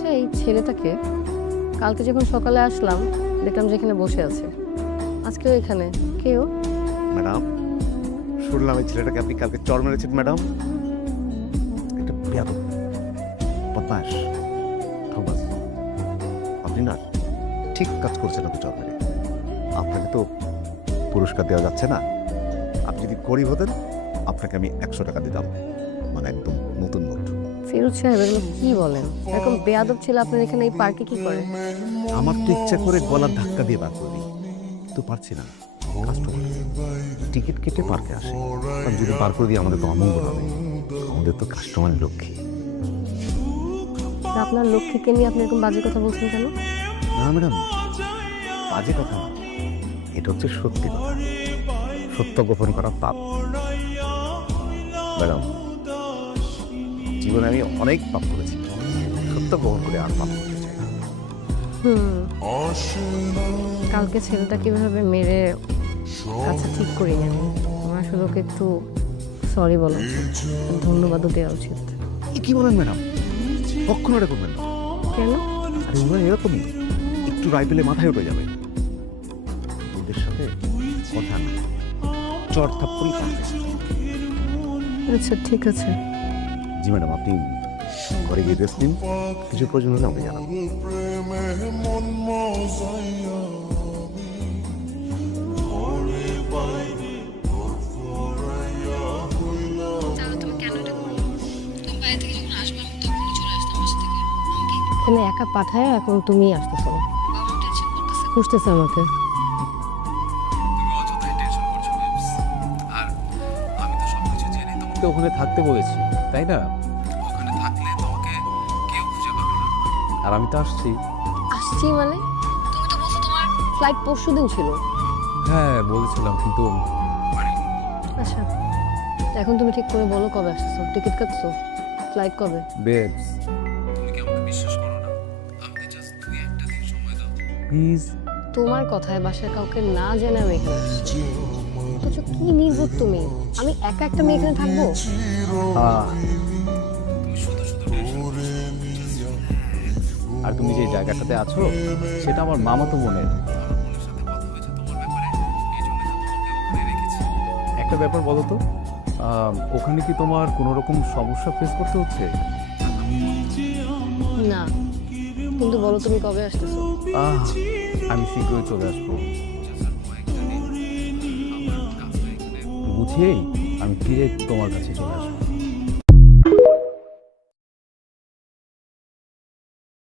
আচ্ছা, এই ছেলেটাকে কালকে যখন সকালে আসলাম দেখলাম যে এখানে বসে আছে, আজকেও এখানে। কেউ ম্যাডাম, শুনলাম এই ছেলেটাকে আপনি কালকে চড় মেরেছেন ম্যাডাম। একটা বেয়াদব, বদমাশ, ঠকবাজ। আপনি না ঠিক কাজ করছেন আপনি চড় মেরে। আপনাকে তো পুরস্কার দেওয়া যাচ্ছে না। আপনি যদি গরিব হতেন আপনাকে আমি 100 টাকা দিতাম, মানে একদম নতুন নোট। ফিরোজ সাহেব এগুলো কি বলেন? এরকম বেয়াদব ছেলে আপনার এখানে এই পার্কে কি করে? আমার তো ইচ্ছা করে গলার ধাক্কা দিয়ে বার করে দিই, তো পারছি না। কাস্টমার টিকিট কেটে পার্কে আসে, আর যদি বার করে দিই আমাদের তো অমঙ্গল হবে। আমাদের তো কাস্টমারের লক্ষ্মী। তা আপনার লক্ষ্মীকে নিয়ে আপনি এরকম বাজে কথা বলছেন কেন? না ম্যাডাম, বাজে কথা না, এটা হচ্ছে সত্যি কথা। সত্য গোপন করা পাপ। ম্যাডাম, জীবনে আমি অনেক পাপ করেছি, সত্য গোপন করে আর পাপ করতে চাই না। কালকে ছেলেটা কিভাবে মেরে, আচ্ছা ঠিক করিনি আমি। আমার আসলে ওকে একটু সরি বলা উচিত, ধন্যবাদও দেওয়া উচিত। কি বলেন ম্যাডাম? কখনো এটা করবেন না। কেন? আরে ওরা এরকমই, একটু রায় পেলে মাথায় উঠে যাবে। ওদের সাথে কথা না, চর থাপ্পড়ই পাবে। আচ্ছা ঠিক আছে। জি ম্যাডাম, আপনি ঘরে গিয়ে রেস্ট নিন, কিছু প্রয়োজন হলে আমাকে জানাবেন। এখানে একা পাঠায় এখন তুমি আসতেছো, খুঁজতেছে আমাকে। তো ওখানে থাকতে বলেছি, তাই না? ওখানে থাকলে তোমাকে কেউ খুঁজে পাবে না। আর আমি তো আসছি। আসছি মানে? তুমি তো বলছো তোমার ফ্লাইট পরশুদিন ছিল। হ্যাঁ বলেছিলাম, কিন্তু আচ্ছা, এখন তুমি ঠিক করে বলো কবে আসছো, টিকিট কাটছো, ফ্লাইট কবে? বেবস, তুমি কি আমাকে বিশ্বাস করো না? আমাকে জাস্ট 2-1টা দিন সময় দাও প্লিজ। তোমার কথায় বাসায় কাউকে না জেনে আমি এখানে আসছি। অথচ কি নির্বোধ তুমি, আমি একা একটা মেয়ে এখানে থাকবো? তুমি শুধু শুধু টেনশন করছো। আর তুমি যে জায়গাটাতে আছো সেটা আমার মামাতো বোনের। আমার বোনের সাথে কথা হয়েছে তোমার ব্যাপারে, এই জন্য তো তোমাকে ওখানে রেখেছি। একটা ব্যাপার বলো তো, ওখানে কি তোমার কোনো রকম সমস্যা ফেস করতে হচ্ছে? না, কিন্তু বলো তুমি কবে আসতেছো? আমি শীঘ্রই চলে আসবো। বুঝিয়েই আমি ফিরে তোমার কাছে চলে